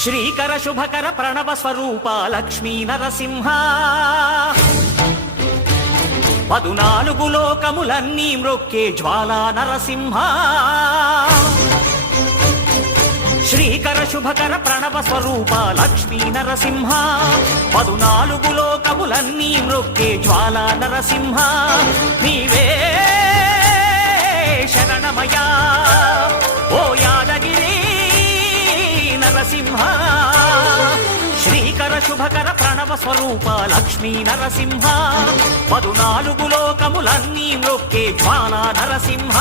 శ్రీకర శుభకర ప్రణవ స్వరూప లక్ష్మీ నరసింహ 14 లోకములన్నీ మ్రొక్కే జ్వాలా నరసింహ శ్రీకర శుభకర ప్రణవ స్వరూప లక్ష్మీ నరసింహ 14 లోకములన్నీ మ్రొక్కే జ్వాలా నరసింహ నీవే శరణమయా ఓ యాదగిరి నరసింహ శ్రీకర శుభకర ప్రణవ స్వరూప లక్ష్మీ నరసింహ 14 లోకములన్నీ మ్రొక్కే జ్వాలా నరసింహ